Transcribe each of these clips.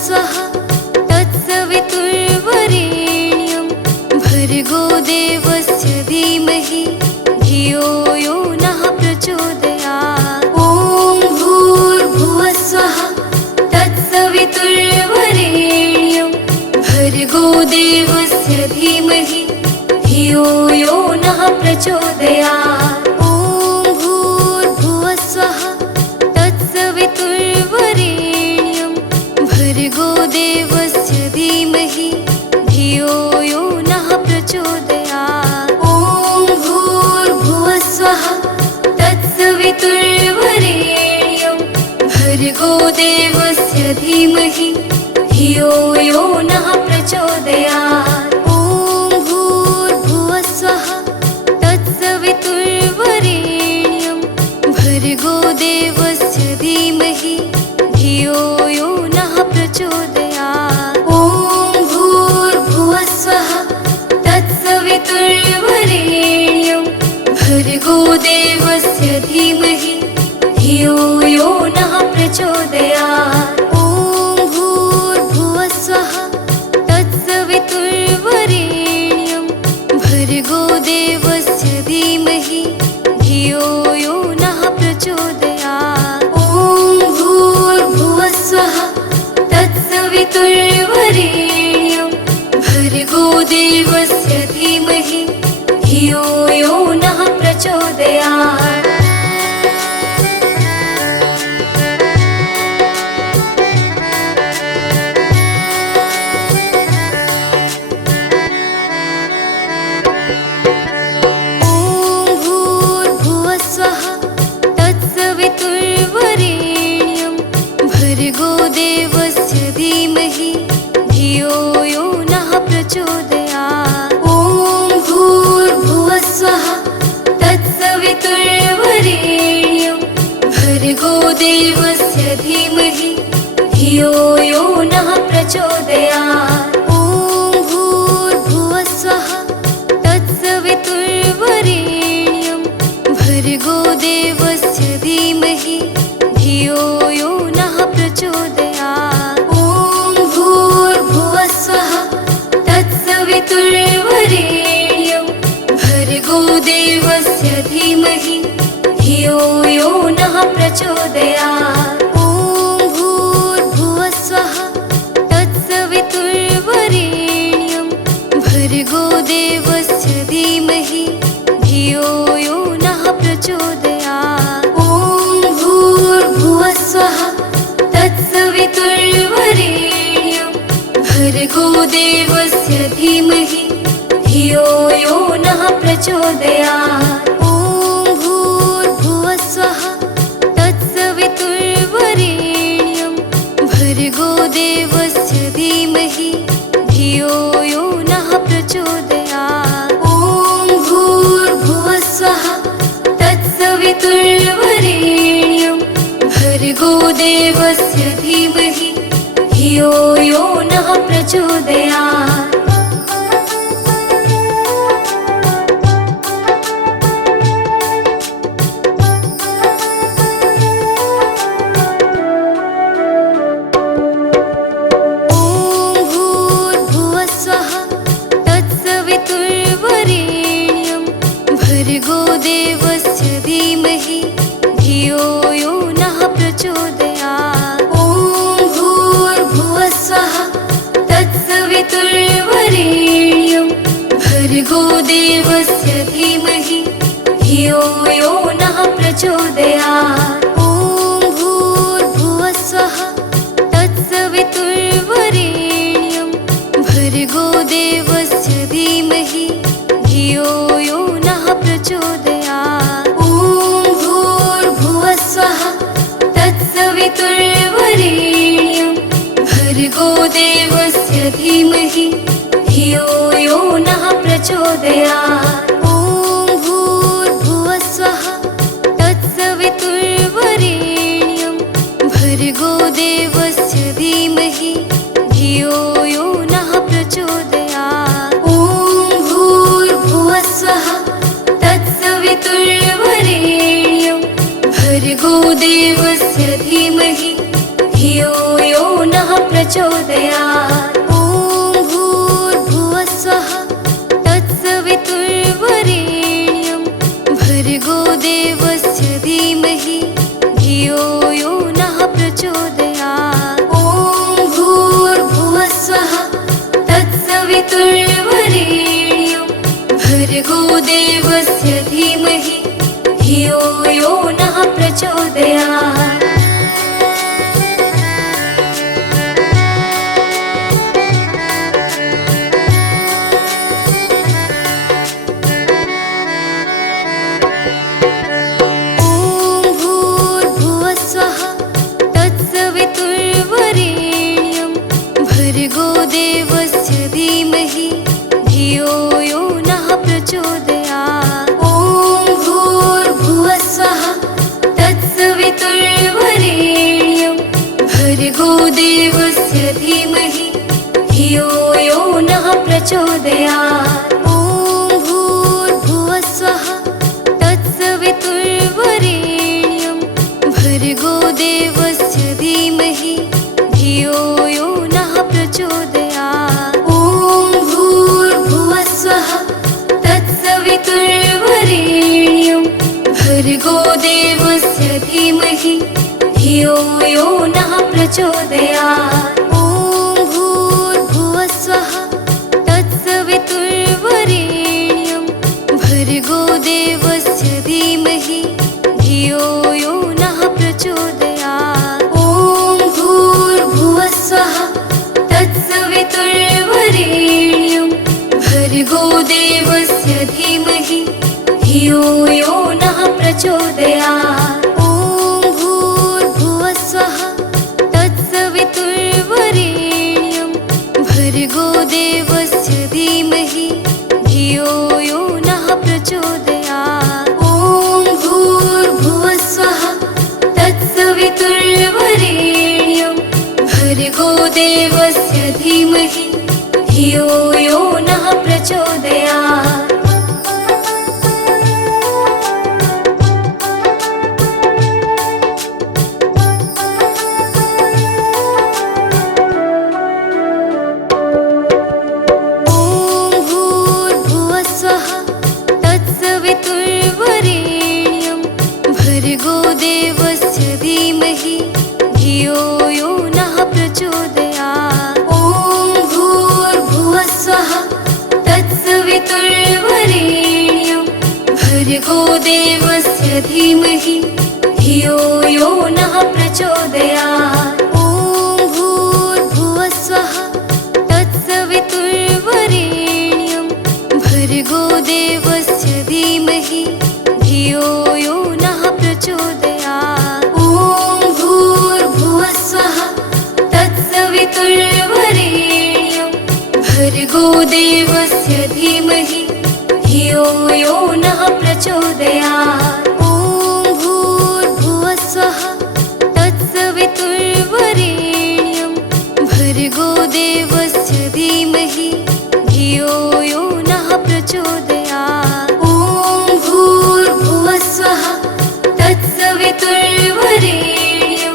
भुवस्वः तत्सवितुर्वरेण्यं भर्गो देवस्य धीमहि धियो यो नः प्रचोदयात्। ॐ भूर्भुवस्वः तत्सवितुर्वरेण्यं भर्गो देवस्य धीमहि धियो यो नः प्रचोदयात्। ॐ भूर्भुवस्वः तत्सवितुर्वरेण्यं भर्गो देवस्य धीमहि धियो यो नः प्रचोदयात्। ॐ भूर्भुवस्वः तत्सवितुर्वरेण्यं भर्गो देवस्य धीमहि धियो यो नः प्रचोदयात्। ॐ भूर्भुवस्वः तत्सवितुर्वरेण्यं भर्गो देवस्य धीमहि धियो यो नः प्रचोदयात्। ॐ भूर्भुवस्वः तत्सवितुर्वरेण्यं भर्गो देवस्य धीमहि धियो यो नः प्रचोदयात्। ॐ भूर्भुवस्वः तत्सवितुर्वरेण्यं भर्गो देवस्य धीमहि धियो यो नः प्रचोदयात्। ॐ भूर्भुवस्वः तत्सवितुर्वरेण्यं भर्गो देवस्य धीमहि धियो यो नः प्रचोदयात्। भर्गो देवस्य धीमहि धियो यो नः प्रचोदयात्। ॐ भूर्भुवस्वः तत्सवितुर्वरेण्यं भर्गो देवस्य धीमहि धियो यो नः प्रचोदयात्। ॐ भूर्भुवस्वः तत्सवितुर्वरेण्यं भर्गो देवस्य धीमहि धियो यो नः प्रचोदयात्। ॐ भूर्भुवस्वः तत्सवितुर्वरेण्यं भर्गो देवस्य धीमहि धियो यो नः प्रचोदयात्। ॐ भूर्भुवस्वः तत्सवितुर्वरेण्यं भर्गो देवस्य धीमहि धियो यो नः प्रचोदयात्। ॐ भूर्भुवस्वः तत्सवितुर्वरेण्यं भर्गो देवस्य धीमहि धियो यो नः प्रचोदयात्। ॐ भूर्भुवस्वः तत्सवितुर्वरेण्यं भर्गो देवस्य धीमहि धियो यो नः प्रचोदयात्। ॐ भूर्भुवस्वः तत्सवितुर्वरेण्यं भर्गो देवस्य धीमहि धियो यो नः प्रचोदयात्। ॐ भूर्भुवस्वः तत्सवितुर्वरेण्यं भर्गो देवस्य धीमहि धियो यो नः प्रचोदयात्। ॐ भूर्भुवस्वः तत्सवितुर्वरेण्यं भर्गो देवस्य धीमहि धियो यो नः प्रचोदयात्। ॐ भूर्भुवस्वः तत्सवितुर्वरेण्यं भर्गो देवस्य धीमहि धियो यो नः प्रचोदयात्। ॐ भूर्भुवस्वः तत्सवितुर्वरेण्यं भर्गो देवस्य धीमहि धियो यो नः प्रचोदयात्। ॐ भूर्भुवस्वः तत्सवितुर्वरेण्यं भर्गो देवस्य धीमहि धियो यो नः प्रचोदयात्। ॐ भूर्भुवस्वः तत्सवितुर्वरेण्यं भर्गो देवस्य धीमहि धियो यो नः प्रचोदयात्। प्रचोदयात्। ॐ भूर्भुवः स्वः तत्सवितुर्वरेण्यं भर्गो देवस्य धीमहि धियो यो नः प्रचोदयात्। ॐ भूर्भुवः स्वः तत्सवितुर्वरेण्यं भर्गो देवस्य धीमहि धियो यो नः प्रचोदयात्। भर्गो देवस्य धीमहि धियो यो नः प्रचोदयात्। ॐ भूर्भुवः स्वः तत्सवितुर्वरेण्यं भर्गो देवस्य धीमहि धियो यो नः प्रचोदयात्। ॐ भूर्भुवः स्वः तत्सवितुर्वरेण्यं भर्गो देवस्य धीमहि धियो यो नः प्रचोदयात्। ॐ भूर्भुवः स्वः तत्सवितुर्वरेण्यं भर्गो देवस्य धीमहि धियो यो नः प्रचोदयात्। ॐ भूर्भुवः स्वः तत्सवितुर्वरेण्यं भर्गो देवस्य धीमहि धियो यो नः प्रचोदयात्। ॐ भूर्भुवः स्वः तत्सवितुर्वरेण्यं भर्गो देवस्य धीमहि धियो यो नः प्रचोदयात्। ॐ भूर्भुवः स्वः तत्सवितुर्वरेण्यं भर्गो देवस्य धीमहि धियो यो नः प्रचोदयात्। ॐ भूर्भुवः स्वः तत्सवितुर्वरेण्यं भर्गो देवस्य धीमहि धियो यो नः प्रचोदयात्। ॐ भूर्भुवः स्वः तत्सवितुर्वरेण्यं भर्गो देवस्य धीमहि धियो यो नः प्रचोदयात्। ॐ भूर्भुवः स्वः तत्सवितुर्वरेण्यं भर्गो देवस्य धीमहि धियो यो नः प्रचोदयात्। ॐ भूर्भुवः स्वः तत्सवितुर्वरेण्यं भर्गो देवस्य धीमहि धियो यो नः प्रचोदयात्। ॐ भूर्भुवः स्वः तत्सवितुर्वरेण्यं भर्गो देवस्य धीमहि धियो यो नः प्रचोदयात्। ॐ भूर्भुवः स्वः तत्सवितुर्वरेण्यं भर्गो देवस्य धीमहि धियो यो नः प्रचोदयात्। ॐ भूर्भुवः स्वः तत्सवितुर्वरेण्यं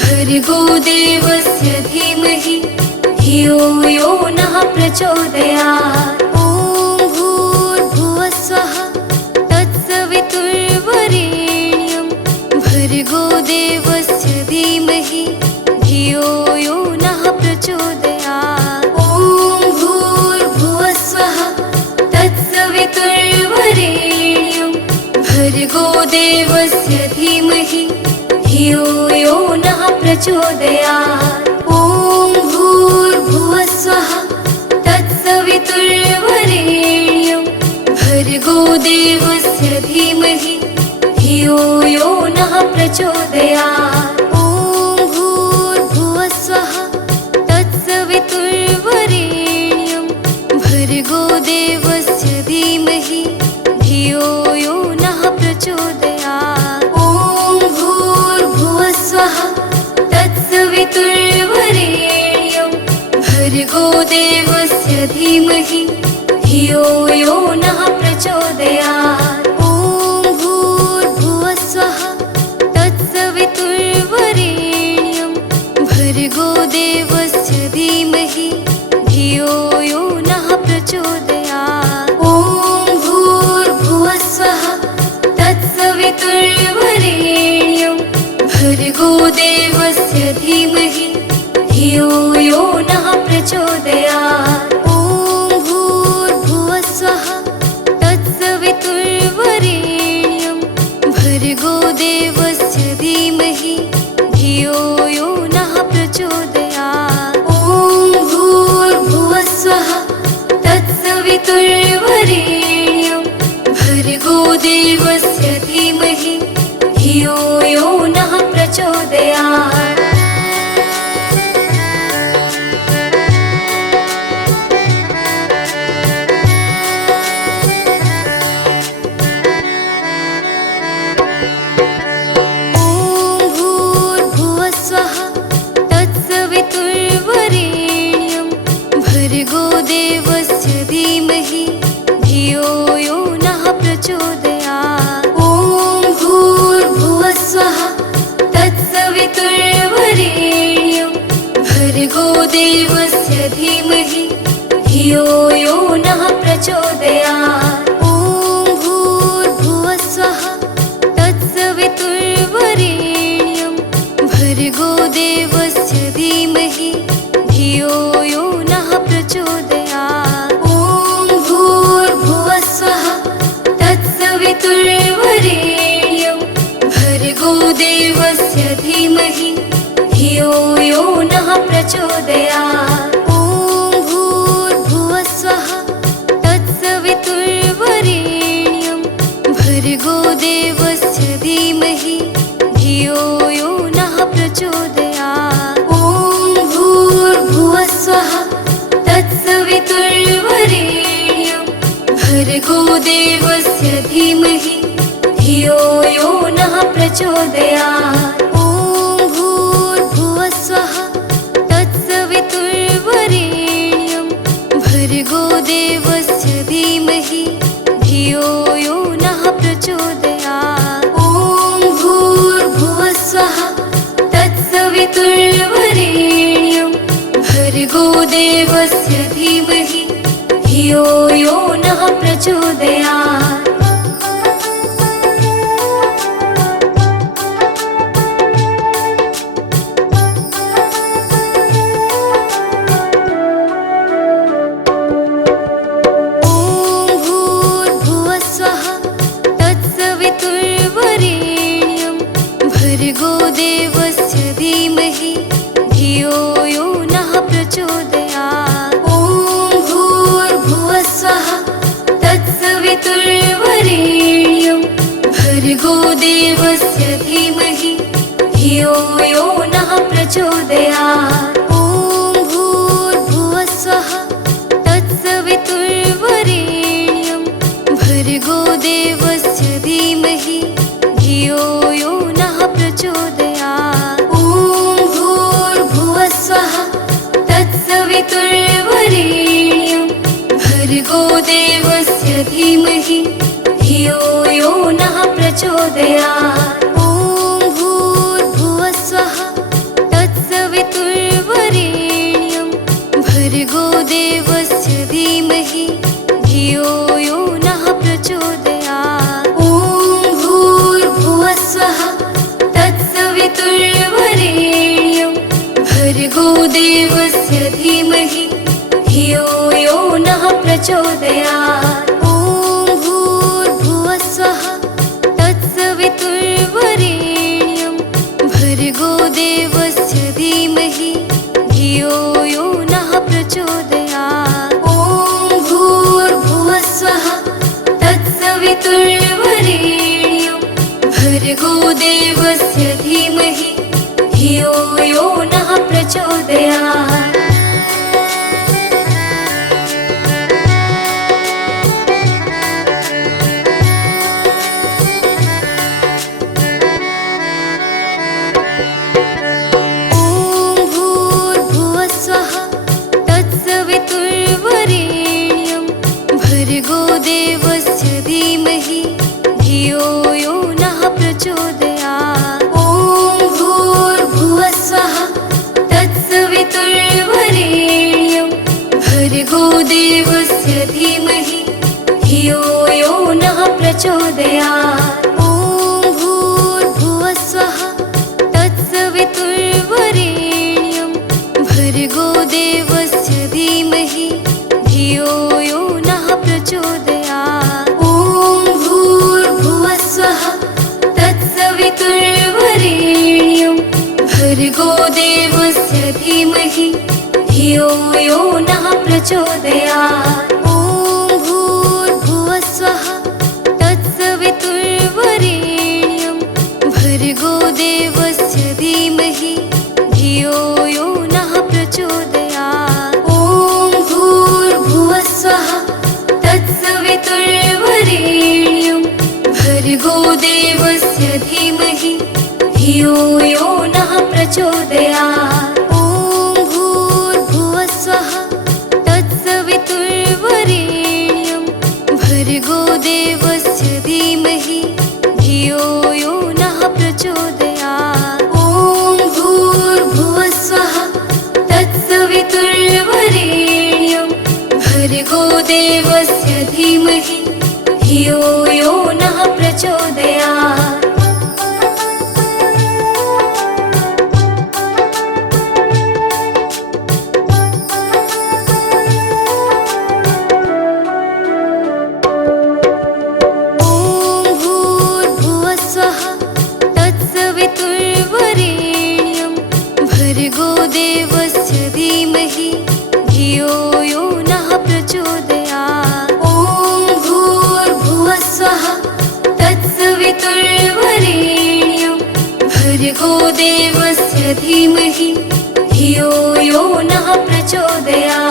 भर्गो देवस्य धीमहि धियो यो नः प्रचोदयात्। ॐ भूर्भुवः स्वः तत्सवितुर्वरेण्यं भर्गो देवस्य धीमहि धियो यो नः प्रचोदयात्। ॐ भूर्भुवः स्वः तत्सवितुर्वरेण्यं भर्गो देवस्य धीमहि धियो यो नः प्रचोदयात्। ॐ भूर्भुवः स्वः तत्सवितुर्वरेण्यं भर्गो देवस्य धीमहि धियो यो नः प्रचोदयात्। ॐ भूर्भुवः स्वः तत्सवितुर्वरेण्यं भर्गो देवस्य धीमहि धियो यो नः प्रचोदयात्। ॐ भूर्भुवः स्वः तत्सवितुर्वरेण्यं भर्गो देवस्य धीमहि धियो यो नः प्रचोदयात्। ॐ भूर्भुवः स्वः तत्सवितुर्वरेण्यं भर्गो देवस्य देवस्य धीमहि धियो यो नः प्रचोदयात्। ॐ भूर्भुवस्वः तत्सवितुर्वरेण्यं भर्गो देवस्य धीमहि धियो यो नः प्रचोदयात्। भर्गो देवस्य धीमहि धियो यो नः प्रचोदयात्। ॐ भूर्भुवस्वः तत्सवितुर्वरेण्यं भर्गो देवस्य धीमहि धियो यो नः प्रचोदयात्। ॐ भूर्भुवस्वः तत्सवितुर्वरेण्यं भर्गो देवस्य धीमहि धियो यो नः प्रचोदयात्। ॐ भूर्भुवस्वः तत्सवितुर्वरेण्यं भर्गो देवस्य धीमहि धियो यो नः प्रचोदयात्। ॐ भूर्भुवस्वः तत्सवितुर्वरेण्यं भर्गो देवस्य धीमहि धियो यो नः प्रचोदयात्। ॐ भूर्भुवस्वः तत्सवितुर्वरेण्यं भर्गो देवस्य धीमहि धियो यो नः प्रचोदयात्। ॐ भूर्भुवस्वः तत्सवितुर्वरेण्यं भर्गो देवस्य धीमहि धियो यो नः प्रचोदयात्। ॐ भूर्भुवस्वः तत्सवितुर्वरेण्यं भर्गो देवस्य धीमहि धियो यो नः प्रचोदयात्। ॐ भूर्भुवस्वः तत्सवितुर्वरेण्यं भर्गो देवस्य धीमहि धियो यो नः प्रचोदयात्। ॐ भूर्भुवस्वः तत्सवितुर्वरेण्यं भर्गो देवस्य धीमहि धियो यो नः प्रचोदयात्। ॐ भूर्भुवस्वः तत्सवितुर्वरेण्यं भर्गो देवस्य धीमहि धियो यो नः प्रचोदयात्। ॐ भूर्भुवस्वः तत्सवितुर्वरेण्यं भर्गो देवस्य धीमहि धियो यो नः प्रचोदयात्। ॐ भूर्भुवस्वः तत्सवितुर्वरेण्यं भर्गो देवस्य धीमहि धियो यो नः प्रचोदयात्। ॐ भूर्भुवस्वः तत्सवितुर्वरेण्यं भर्गो देवस्य धीमहि धियो यो नः प्रचोदयात्। ॐ भूर्भुवस्वः तत्सवितुर्वरेण्यं भर्गो देवस्य धीमहि धियो यो नः प्रचोदयात्। ॐ भूर्भुवस्वः तत्सवितुर्वरेण्यं भर्गो देवस्य धीमहि धियो यो नः प्रचोदयात्। ॐ भूर्भुवस्वः तत्सवितुर्वरेण्यं भर्गो देवस्य धीमहि धियो यो नः प्रचोदयात्। ॐ भर्गो देवस्य धीमहि धियो यो नः प्रचोदयात्। ॐ भूर्भुवः स्वः तत्सवितुर्वरेण्यं भर्गो देवस्य धीमहि धियो यो नः प्रचोदयात्। ॐ भूर्भुवः स्वः तत्सवितुर्वरेण्यं भर्गो देवस्य धीमहि धियो यो नः प्रचोदयात्। ॐ भूर्भुवः स्वः तत्सवितुर्वरेण्यं भर्गो देवस्य धीमहि धियो यो नः प्रचोदयात्। ॐ भूर्भुवः स्वः तत्सवितुर्वरेण्यं भर्गो देवस्य धीमहि धियो यो नः प्रचोदयात्। भर्गो देवस्य धीमहि धियो यो नः प्रचोदयात्। ॐ भूर्भुवः स्वः तत्सवितुर्वरेण्यं भर्गो देवस्य धीमहि धियो यो नः प्रचोदयात्।